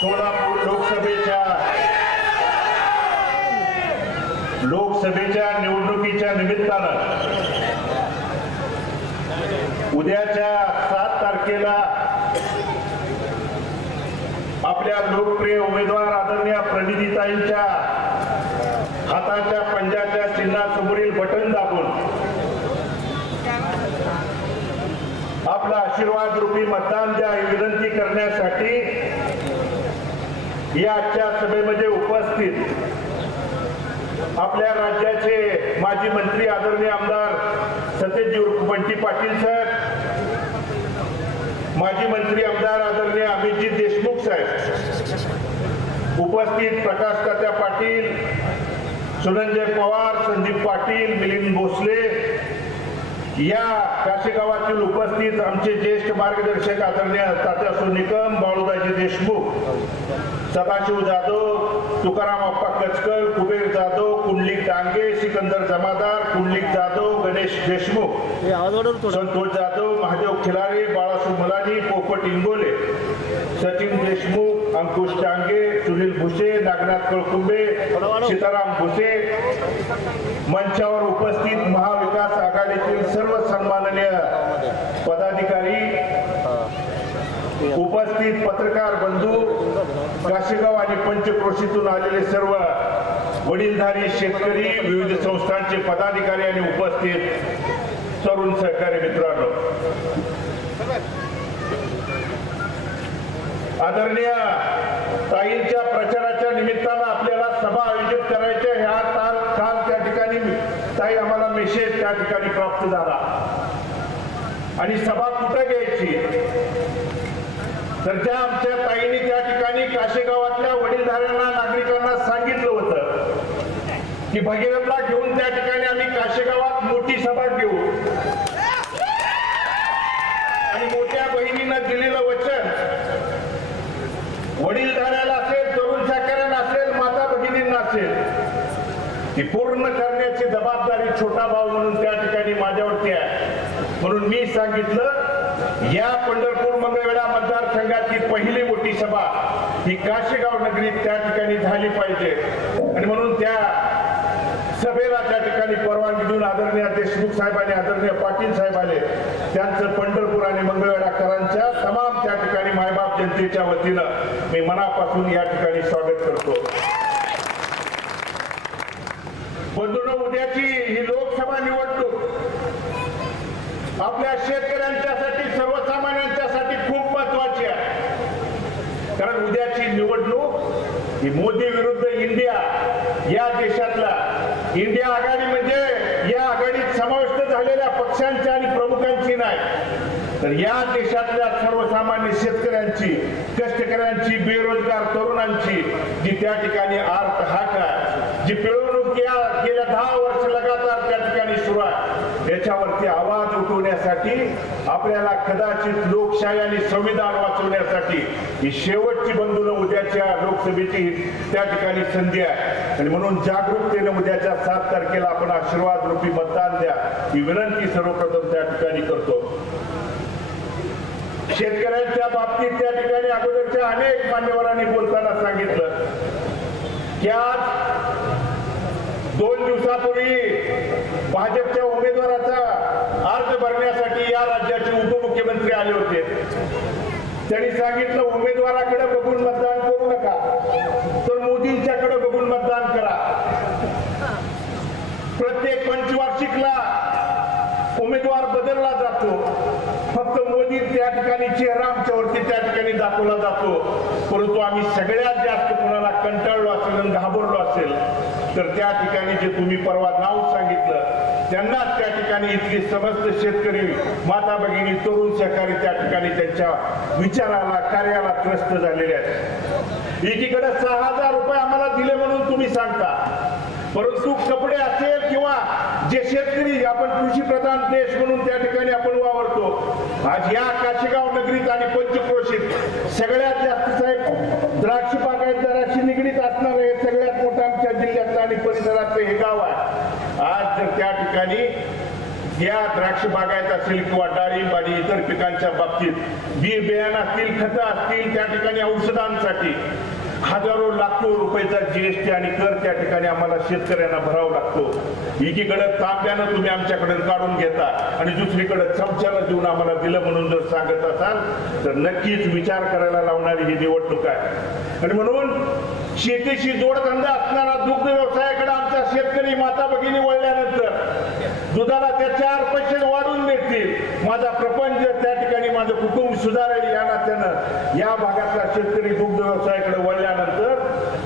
सोलापूर लोकसभेच्या लोकसभेच्या निवडणुकीच्या निमित्तानं उद्याच्या सात तारखेला आपल्या लोकप्रिय उमेदवार आदरणीय प्रणितीताईंच्या हाताच्या पंजाच्या चिन्हासमोरील बटन दाबून आपला आशीर्वाद रूपी मतदान द्या ही विनंती करण्यासाठी या आजच्या सभेमध्ये उपस्थित आपल्या राज्याचे माजी मंत्री आदरणीय आमदार सतेजी उर्फ बंटी पाटील साहेब माजी मंत्री आमदार आदरणीय अमितजी देशमुख साहेब उपस्थित प्रकाश तात्या पाटील सुनंजय पवार संदीप पाटील मिलिंद भोसले या काशेगावातील उपस्थित आमचे ज्येष्ठ मार्गदर्शक आदरणीय तात्या सोनिकम बाळूदाजी देशमुख सदाशिव जाधव तुकाराम अप्पा कचकल कुबेर जाधव कुंडलिक डांगे सिकंदर जमादार कुंडलिक जाधव गणेश देशमुख संतोष जाधव महादेव खिलारे बाळासाहेब मुलानी पोपट इंगोले सचिन देशमुख अंकुश टांगे सुनील भुसे नागनाथ कळकुंबे सीताराम भुसे मंचावर उपस्थित महाविकास आघाडीतील सर्व सन्माननीय पदाधिकारी उपस्थित पत्रकार बंधू काशेगाव आणि पंचक्रोशीतून आलेले सर्व वडीलधारी शेतकरी विविध संस्थांचे पदाधिकारी आणि उपस्थित तरुण सहकारी मित्रांनो. आदरणीय ताईंच्या प्रचाराच्या निमित्तानं आपल्याला सभा आयोजित करायच्या ह्या काल काल त्या ठिकाणी ताई आम्हाला मेसेज त्या ठिकाणी प्राप्त झाला. आणि सभा कुठं घ्यायची? तर ज्या आमच्या ताईंनी त्या ठिकाणी काशेगावातल्या वडीलधाऱ्यांना नागरिकांना सांगितलं होतं की भगीरथला घेऊन त्या ठिकाणी आम्ही काशेगावात मोठी सभा घेऊ. आणि मोठ्या बहिणीनं दिलेलं वचन वडीलधाऱ्याला असेल तरुण शेतकऱ्यांना असेल माता भगिनींना असेल ती पूर्ण करण्याची जबाबदारी छोटा भाऊ म्हणून त्या ठिकाणी माझ्यावरती आहे. म्हणून मी सांगितलं या पंढरपूर मंगळवेढा मतदारसंघातली पहिली मोठी सभा ही काशीगाव नगरीत त्या ठिकाणी झाली पाहिजे. आणि म्हणून त्या सभेला त्या ठिकाणी परवानगी देऊन आदरणीय देशमुख साहेब आणि आदरणीय पाटील साहेब आले. त्यांचं पंढरपूर आणि मंगळवेढाकरांच्या तमाम त्या ठिकाणी मायबाप जनतेच्या वतीनं मी मनापासून या ठिकाणी स्वागत करतो. बंधून उद्याची ही लोकसभा निवडणूक आपल्या शेतकऱ्यांच्यासाठी सर्वसामान्यांच्यासाठी खूप महत्वाची आहे. कारण उद्याची निवडणूक ही मोदी विरुद्ध इंडिया या देशातला इंडिया आघाडी म्हणजे या आघाडीत समाविष्ट झालेल्या पक्षांची आणि प्रमुखांची नाही तर या देशातल्या सर्वसामान्य शेतकऱ्यांची कष्टकऱ्यांची बेरोजगार तरुणांची जी त्या ठिकाणी अर्थ हाक आहे जी पिळवणूक गेल्या दहा वर्ष लगातार त्या ठिकाणी सुरू आहे याच्यावरती आवाज उठवण्यासाठी आपल्याला कदाचित लोकशाही आणि संविधान वाचवण्यासाठी ही शेवटची बंधुनं उद्याच्या लोकसभेची त्या ठिकाणी संधी आहे. आणि म्हणून जागरूकतेनं उद्याच्या सात तारखेला आपण आशीर्वाद रूपी मतदान द्या ही विनंती सर्वप्रथम त्या ठिकाणी करतो. शेतकऱ्यांच्या बाबतीत त्या ठिकाणी अगोदरच्या अनेक मान्यवरांनी बोलताना सांगितलं की आज दोन दिवसापूर्वी भाजपच्या उमेदवाराचा अर्ज भरण्यासाठी या राज्याचे उपमुख्यमंत्री आले होते. त्यांनी सांगितलं उमेदवाराकडे बघून मतदान करू नका तर मोदींच्याकडे बघून मतदान करा प्रत्येक पंचवार्षिकला उमेदवार बदलला जातो फक्त मोदी त्या ठिकाणी चेहरा आमच्यावरती त्या ठिकाणी दाखवला जातो. परंतु आम्ही सगळ्यात जास्त कुणाला कंटाळलो असेल आणि घाबरलो असेल तर त्या ठिकाणी जे तुम्ही परवा नाव सांगितलं त्यांनाच त्या ठिकाणी इथली समस्त शेतकरी माता भगिनी तरुण सहकारी त्या ठिकाणी त्यांच्या विचाराला कार्याला त्रस्त झालेले आहेत. एकीकडे सहा हजार रुपये आम्हाला दिले म्हणून तुम्ही सांगता. परंतु कपडे असेल किंवा जे शेतकरी आपण कृषी प्रधान देश म्हणून त्या ठिकाणी आपण वावरतो. आज या काशेगाव नगरीत आणि पंचक्रोशीत सगळ्यात जास्त साहेब द्राक्ष बागायतदाराशी निगडीत असणार हे सगळ्यात मोठं आमच्या जिल्ह्यातलं आणि परिसरातलं हे गाव आहे. आज जर त्या ठिकाणी या द्राक्ष बागायत असेल किंवा डाळिंब आणि इतर पिकांच्या बाबतीत बी बियाणं असतील खतं असतील त्या ठिकाणी औषधांसाठी हजारो लाखो रुपयाचा जीएसटी आणि कर त्या ठिकाणी आम्हाला शेतकऱ्यांना भरावा लागतो. एकीकडे ताब्यानं तुम्ही आमच्याकडे काढून घेता आणि दुसरीकडे चमच्याला देऊन आम्हाला दिलं म्हणून जर सांगत असाल तर नक्कीच विचार करायला लावणारी ही निवडणूक आहे. आणि म्हणून शेतीशी जोडधंदा असणारा दुग्ध व्यवसायाकडे आमचा शेतकरी माता भगिनी वळल्यानंतर दुधाला त्या चार पैसे वाढून भेटतील माझा प्रपंच त्या ठिकाणी माझं कुटुंब सुधारेल या नात्यानं. या भागातला शेतकरी दुग्ध व्यवसायाकडे वळल्यानंतर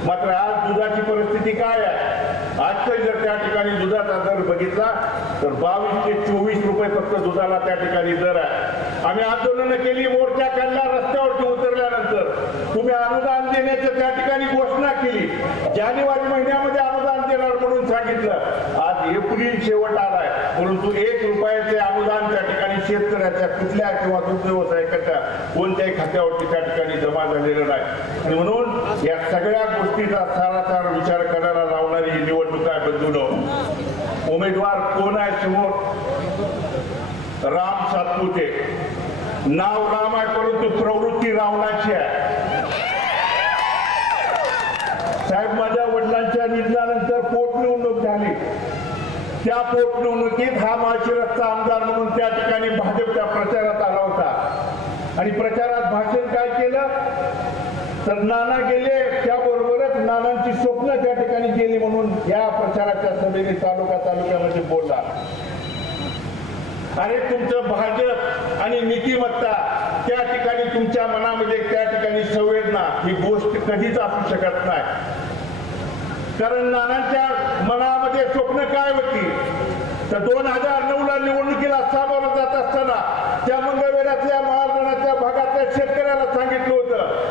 मात्र आज दुधाची परिस्थिती काय आहे आजचं जर त्या ठिकाणी दुधाचा दर बघितला तर बावीस ते चोवीस रुपये फक्त दुधाला त्या ठिकाणी दर आहे. आम्ही आंदोलनं केली मोर्चा काढला रस्त्यावरती उतरल्यानंतर. तुम्ही अनुदान देण्याचं त्या ठिकाणी घोषणा केली. जानेवारी महिन्यामध्ये अनुदान देणार म्हणून सांगितलं. आज एप्रिल शेवट आलाय. परंतु एक रुपयाचे अनुदान त्या ठिकाणी शेतकऱ्याच्या कुठल्या किंवा दुग्ध व्यवसायकाच्या कोणत्याही खात्यावरती त्या ठिकाणी जमा झालेलं नाही. आणि म्हणून या सगळ्या गोष्टीचा सारासार विचार करायला लावणारी ही निवडणूक आहे बंधून. उमेदवार कोण आहे समोर? राम सातपुते. नाव राम आहे परंतु प्रवृत्ती रावणाची आहे. साहेब माझ्या वडिलांच्या निधनानंतर पोटनिवडणूक झाली. त्या पोटनिवडणुकीत हा माळशिरसचा आमदार म्हणून त्या ठिकाणी भाजपच्या प्रचारात आला होता. आणि प्रचारात भाषण काय केलं? तर नाना गेले त्याबरोबरच स्वप्न त्या ठिकाणी गेली म्हणून या प्रचाराच्या सभेने तालुका तालुक्यामध्ये बोलला. अरे तुमचं भाजप आणि नीतिमत्ता त्या ठिकाणी तुमच्या मनामध्ये त्या ठिकाणी संवेदना ही गोष्ट कधीच असू शकत नाही. कारण नानांच्या मनामध्ये स्वप्न काय होती? तर दोन हजार नऊ ला निवडणुकीला सामोरं जात असताना त्या मंगळवेरातल्या महाराष्ट्राच्या भागातल्या शेतकऱ्याला सांगितलं होतं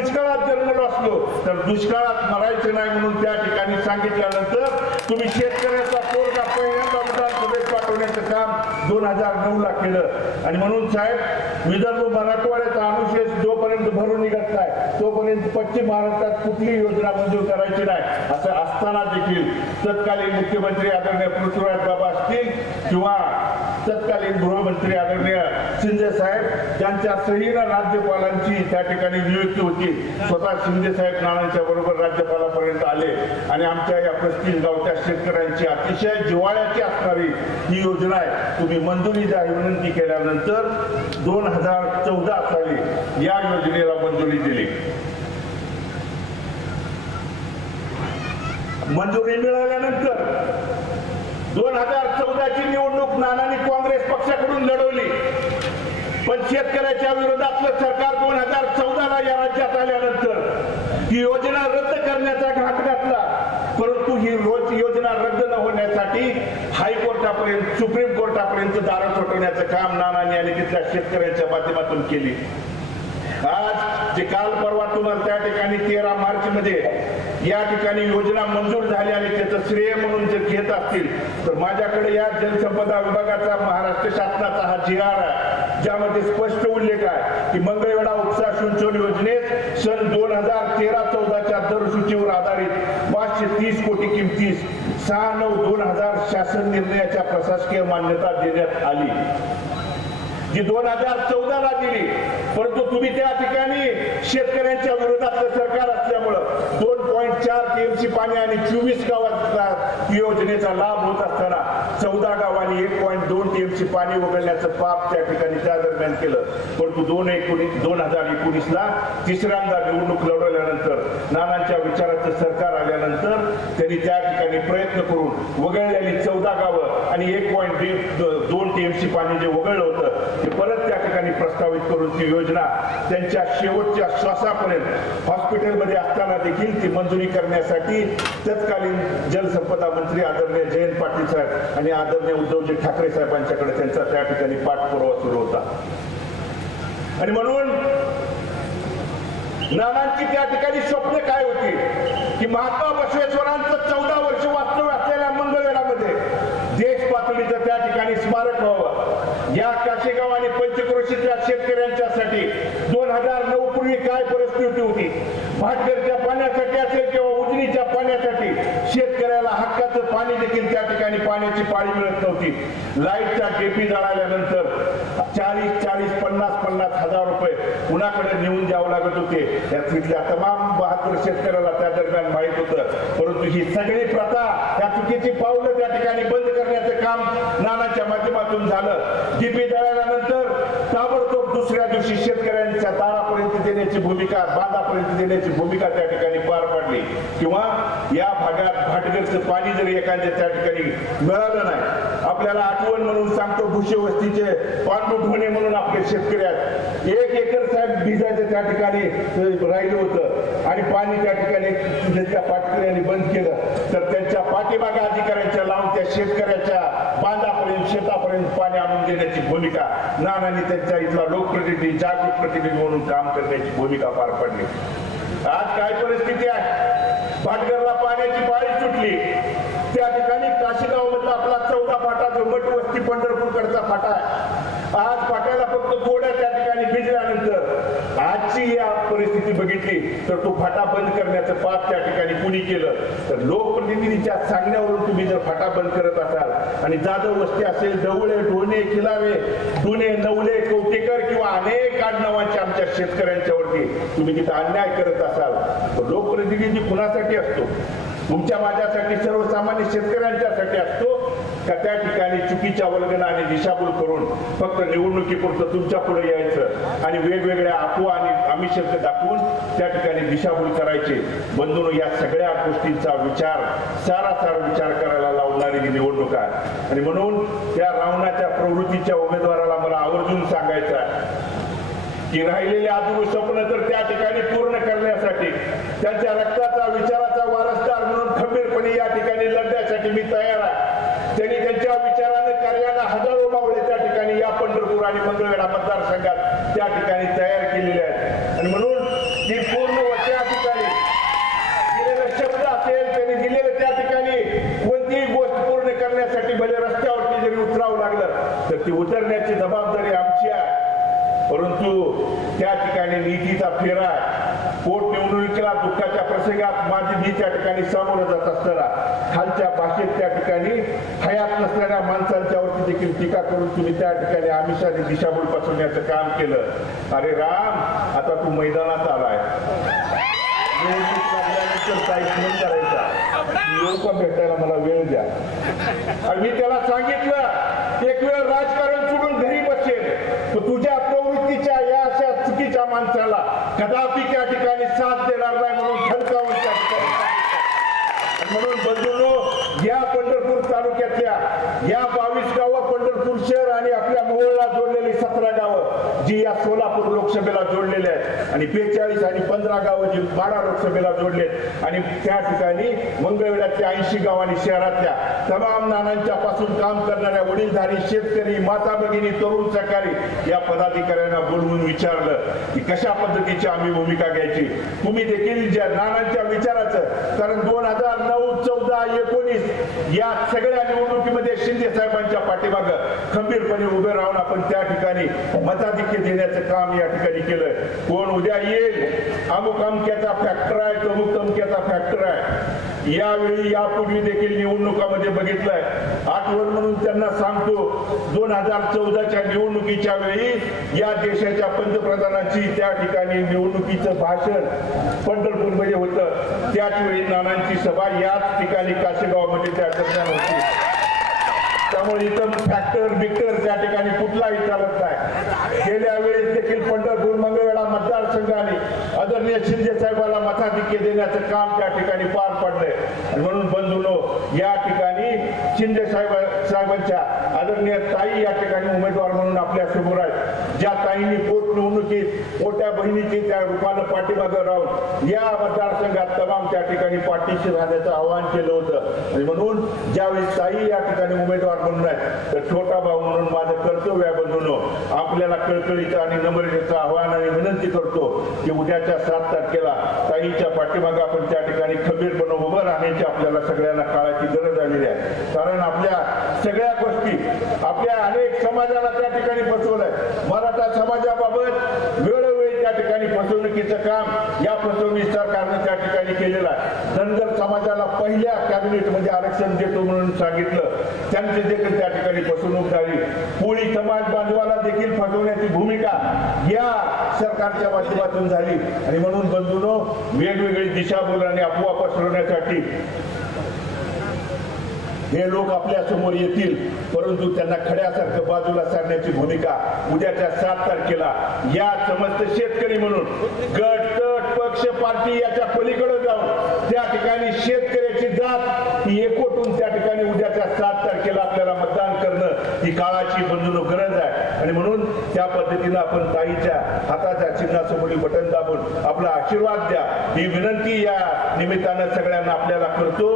दुष्काळात जन्मलो असलो तर दुष्काळात मरायचं नाही म्हणून त्या ठिकाणी सांगितल्यानंतर तुम्ही शेतकऱ्याचा पोरगा पहिल्यांदा विधानसभेत पाठवण्याचं काम दोन हजार नऊ ला केलं. आणि म्हणून साहेब विदर्भ मराठवाड्याचा अनुशेष जोपर्यंत भरून निघत नाही तोपर्यंत पश्चिम महाराष्ट्रात कुठली योजना मंजूर करायची नाही असं असताना देखील तत्कालीन मुख्यमंत्री आदरणीय पृथ्वीराज बाबा असतील किंवा तत्कालीन गृहमंत्री आदरणीय शिंदे साहेब त्यांच्या सहीनं राज्यपालांची त्या ठिकाणी नियुक्ती होती. स्वतः शिंदे साहेब नानांच्या बरोबर राज्यपालापर्यंत आले. आणि आमच्या या पस्तीस गावच्या शेतकऱ्यांची अतिशय जिव्हाळ्याची असणारी ही योजना आहे. तुम्ही मंजुरी द्या विनंती केल्यानंतर दोन हजार चौदा साली या योजनेला मंजुरी दिली. मंजुरी मिळाल्यानंतर दोन हजार चौदाची निवडणूक नानाने शेतकऱ्याच्या विरोधातलं सरकार दोन हजार चौदाला या राज्यात आल्यानंतर ही योजना रद्द करण्याचा घाट घातला. परंतु ही रोज योजना रद्द न होण्यासाठी हायकोर्टापर्यंत सुप्रीम कोर्टापर्यंत दारं ठोठवण्याचं काम नानांनी आणि तिथल्या शेतकऱ्यांच्या माध्यमातून केली. आज जे काल परवा तुम्हाला त्या ठिकाणी तेरा मार्च मध्ये या ठिकाणी योजना मंजूर झाली आणि त्याचं श्रेय म्हणून जर घेत असतील तर माझ्याकडे या जलसंपदा विभागाचा महाराष्ट्र शासनाचा हा जी आर आहे ज्यामध्ये स्पष्ट उल्लेख आहे की मंगळवेढा उपसा सिंचन योजनेत सन दोन हजार तेरा चौदाच्या दरसूचीवर आधारित पाचशे तीस कोटी किमतीस सहा नऊ दोन हजार शासन निर्णयाच्या प्रशासकीय मान्यता देण्यात आली. जी दोन हजार चौदाला दिली परंतु तुम्ही त्या ठिकाणी शेतकऱ्यांच्या विरोधातलं सरकार असल्यामुळं दोन पॉईंट चार टीएमसी पाणी आणि चोवीस गावात योजनेचा लाभ होत असताना चौदा गावांनी एक पॉईंट दोन टीएमसी पाणी वगळण्याचं पाप त्या ठिकाणी त्या दरम्यान केलं. परंतु दोन एकोणीस दोन हजार एकोणीसला तिसऱ्यांदा निवडणूक लढवल्यानंतर नानांच्या विचाराचं सरकार आल्यानंतर त्यांनी त्या ठिकाणी प्रयत्न करून वगळलेली चौदा गावं आणि एक पॉईंट दोन टीएमसी पाणी जे वगळलं होतं ते परत त्या ठिकाणी प्रस्तावित करून ती योजना त्यांच्या शेवटच्या श्वासापर्यंत हॉस्पिटलमध्ये असताना देखील ती मंजुरी करण्यासाठी तत्कालीन जलसंपदा मंत्री आदरणीय जयंत पाटील साहेब आणि आदरणीय उद्धवजी ठाकरे साहेबांच्याकडे त्यांचा त्या ठिकाणी पाठपुरावा सुरू होता. आणि म्हणून नानांची त्या ठिकाणी स्वप्न काय होती? की महात्मा बसवेश्वरांचं चौदा वर्ष वास्तव्य असलेल्या मंगळवेळामध्ये देश पातळीचं त्या ठिकाणी स्मारक व्हावं. या काशेगाव आणि पंचक्रोशीतल्या शेतकऱ्यांच्यासाठी दोन हजार नऊ पूर्वी काय परिस्थिती होती? भाटघरच्या पाण्यासाठी असेल किंवा करण्यासाठी शेतकऱ्याला हक्काचं पाणी देखील त्या ठिकाणी पाण्याची पाळी मिळत नव्हती. लाईटच्या टेपी जळाल्यानंतर चाळीस चाळीस पन्नास पन्नास हजार रुपये कुणाकडे नेऊन द्यावं लागत होते या तिथल्या तमाम बहादूर शेतकऱ्याला त्या दरम्यान माहीत होतं. परंतु ही सगळी प्रथा त्या चुकीची पावलं त्या ठिकाणी बंद करण्याचं काम नानाच्या माध्यमातून झालं. डीपी जळाल्यानंतर ताबडतोब दुसऱ्या दिवशी शेतकऱ्यांच्या दारापर्यंत देण्याची भूमिका बांधापर्यंत देण्याची भूमिका त्या ठिकाणी पार पाडली. किंवा या भागात भाटगरचं पाणी जरी एखाद्या त्या ठिकाणी मिळालं नाही आपल्याला सांगतो भुशे वस्तीचे पांडू ढोणे म्हणून आपले शेतकरी आहेत. एक एकर साहेब भिजायचं त्या ठिकाणी राहिलं होतं. आणि पाणी त्या ठिकाणी त्या पाटकऱ्यांनी बंद केलं. तर त्यांच्या पाठीमागा अधिकाऱ्यांच्या लावून त्या शेतकऱ्याच्या बांधापर्यंत शेतापर्यंत पाणी आणून देण्याची भूमिका. नानांनी त्यांच्या इथला लोकप्रतिनिधी जागरूक प्रतिनिधी म्हणून काम करण्याची भूमिका पार पडली. आज काय परिस्थिती आहे भाटघरला पाण्याची पाळी सुटली त्या ठिकाणी काशीगाव मधला आपला चौदा फाटा वस्ती पंढरपूरकडचा फाटा आहे. आज फाट्याला फक्त गोड्या त्या ठिकाणी भिजल्यानंतर आजची या परिस्थिती बघितली तर तो फाटा बंद करण्याचं पाप त्या ठिकाणी कुणी केलं? तर लोकप्रतिनिधीच्या सांगण्यावरून तुम्ही जर फाटा बंद करत असाल आणि जाधव वस्ती असेल डवळे ढोणे खिलावे डुणे नवले कवटेकर किंवा अनेक आडनावांचे आमच्या शेतकऱ्यांच्यावरती तुम्ही तिथं अन्याय करत असाल तर लोकप्रतिनिधी कुणासाठी असतो? तुमच्या माझ्यासाठी सर्वसामान्य शेतकऱ्यांच्यासाठी असतो? का त्या ठिकाणी चुकीच्या वल्गना आणि दिशाभूल करून फक्त निवडणुकीपुरतं तुमच्यापुढे यायचं आणि वेगवेगळ्या अफवा आणि आम्ही शब्द दाखवून त्या ठिकाणी दिशाभूल करायचे? बंधून या सगळ्या गोष्टींचा विचार सारासार विचार करायला लावणारी ही निवडणूक आहे. आणि म्हणून त्या रावणाच्या प्रवृत्तीच्या उमेदवाराला मला आवर्जून सांगायचं आहे की राहिलेले आदू स्वप्न तर त्या ठिकाणी पूर्ण करण्यासाठी त्यांच्या रक्ताचा विचाराचा वारसदार म्हणून खंबीरपणे या ठिकाणी लढण्यासाठी मी तयार त्यांनी विचाराने कार्याला हजारो मावळे त्या ठिकाणी या पंढरपूर आणि मंगळवेढा मतदारसंघात त्या ठिकाणी तयार केलेले आहेत आणि म्हणून ती पूर्ण त्या ठिकाणी दिलेला शब्द असेल त्यांनी दिलेलं त्या ठिकाणी कोणतीही गोष्ट पूर्ण करण्यासाठी भले रस्त्यावरती जरी उतरावं लागलं तर ती उतरण्याची जबाबदारी आमची आहे परंतु त्या ठिकाणी नीतीचा फेरा पोटनिवडणुकीला दुःखाच्या प्रसंगात माझी मी त्या ठिकाणी सामोरं जात असताना खालच्या भाषेत त्या ठिकाणी हयात नसणाऱ्या माणसांच्यावरती देखील टीका करून तुम्ही त्या ठिकाणी आमिषाने दिशाभूल पसरण्याचं काम केलं. अरे राम आता तू मैदानात आलाय. करायचा भेटायला मला वेळ द्या. आणि मी त्याला सांगितलं एक वेळ राजकारण सोडून घरी बसेल. तर तुझ्या प्रवृत्तीच्या या अशा चुकीच्या माणसाला कदापि त्या ठिकाणी साथ देणार नाही म्हणून खडकावून त्या ठिकाणी म्हणून बंधूंनो या पंढरपूर तालुक्यातल्या या बावीस गावं पंढरपूर शहर आणि आपल्या मोहोळला जोडलेली सतरा गावं जी या सोलापूर लोकसभेला जोडलेले आहेत आणि बेचाळीस आणि पंधरा गावं जी बारा लोकसभेला जोडले आणि त्या ठिकाणी मंगळवेढ्यातल्या ऐंशी गाव आणि शहरातल्या तमाम नानांच्या पासून काम करणाऱ्या वडीलधारी शेतकरी माता भगिनी तरुण सहकारी या पदाधिकाऱ्यांना बोलवून विचारलं की कशा पद्धतीची आम्ही भूमिका घ्यायची? तुम्ही देखील ज्या नानांच्या विचाराचं कारण दोन हजार नऊ चौदा एकोणीस या सगळ्या निवडणुकीमध्ये शिंदे साहेबांच्या पाठीमाग खंबीरपणे उभे राहून आपण त्या ठिकाणी मताधिक्य देण्याचं काम या ठिकाणी केलं कोण उद्या येईल? अमुक अमक्याचा फॅक्टर आहे तमुक तमक्याचा फॅक्टर आहे. यावेळी यापूर्वी देखील निवडणुकामध्ये बघितलंय. आठवण म्हणून त्यांना सांगतो दोन हजार चौदाच्या निवडणुकीच्या वेळी या देशाच्या पंतप्रधानांची त्या ठिकाणी निवडणुकीचं भाषण पंढरपूरमध्ये होतं. त्याच वेळी नानांची सभा याच ठिकाणी काशेगावमध्ये त्या दरम्यान होती. त्यामुळे इथं फॅक्टर बिक्टर त्या ठिकाणी कुठलाही चालत नाही. गेल्या वेळेस देखील पंढरपूर मंगळवेळा मतदारसंघाने आदरणीय शिंदे साहेबाला मताधिक्य देण्याचं काम त्या ठिकाणी पार पडलंय. म्हणून बंधूनो या ठिकाणी शिंदे साहेब साहेबांच्या आदरणीय ताई या ठिकाणी उमेदवार म्हणून आपल्यासमोर आहेत. ज्या ताईंनी पोटनिवडणुकीत मोठ्या बहिणीची त्या रूपानं पाठीमागं राहून या मतदारसंघात तमाम त्या ठिकाणी पाठीशी राहण्याचं आवाहन केलं होतं. आणि म्हणून ज्यावेळी ताई या ठिकाणी उमेदवार म्हणून आहेत तर छोटा भाऊ म्हणून माझं कर्तव्य आहे बंधूनो आपल्याला कळकळीचं आणि नम्रतेचं आव्हान आणि विनंती करतो की उद्याच्या सात तारखेला ताईच्या पाठीमागे आपण त्या ठिकाणी खबीरपणे उभं राहण्याची आपल्याला सगळ्यांना काळाची गरज आलेली आहे. कारण आपल्या सगळ्या गोष्टी आपल्या अनेक समाजाला त्या ठिकाणी बसवलंय मराठा समाजाबाबत वेळोवेळी त्या ठिकाणी फसवणुकीचं काम या फसवणूक सरकारने त्या ठिकाणी केलेलं आहे. धनगर समाजाला पहिल्या कॅबिनेटमध्ये आरक्षण देतो म्हणून सांगितलं. त्यांची देखील त्या ठिकाणी फसवणूक झाली. कोळी समाज बांधवाला देखील फसवण्याची भूमिका या सरकारच्या माध्यमातून झाली. आणि म्हणून बंधून वेगवेगळी दिशाभूल आणि अफवा पसरवण्यासाठी हे लोक आपल्यासमोर येतील. परंतु त्यांना खड्यासारखं बाजूला सारण्याची भूमिका उद्याच्या सात तारखेला या समस्त शेतकरी म्हणून गट तट पक्ष पार्टी याच्या पलीकडे जाऊन त्या ठिकाणी शेतकऱ्याची जात ही एकवटून त्या ठिकाणी उद्याच्या सात तारखेला आपल्याला मतदान कर ही काळाची बंधून गरज आहे. आणि म्हणून त्या पद्धतीनं आपण ताईच्या हाताच्या चिन्हासमोरील बटन दाबून आपला आशीर्वाद द्या. ही विनंती या निमित्तानं सगळ्यांना आपल्याला करतो.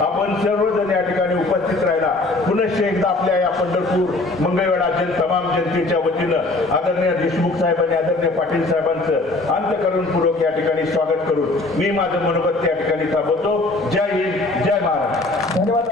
आपण सर्वजण या ठिकाणी उपस्थित राहिला पुनश्च एकदा आपल्या या पंढरपूर मंगळवेढा जन तमाम जनतेच्या वतीनं आदरणीय देशमुख साहेब आणि आदरणीय पाटील साहेबांचं अंतकरणपूर्वक या ठिकाणी स्वागत करून मी माझं मनोगत त्या ठिकाणी थांबवतो. जय हिंद जय महाराज धन्यवाद.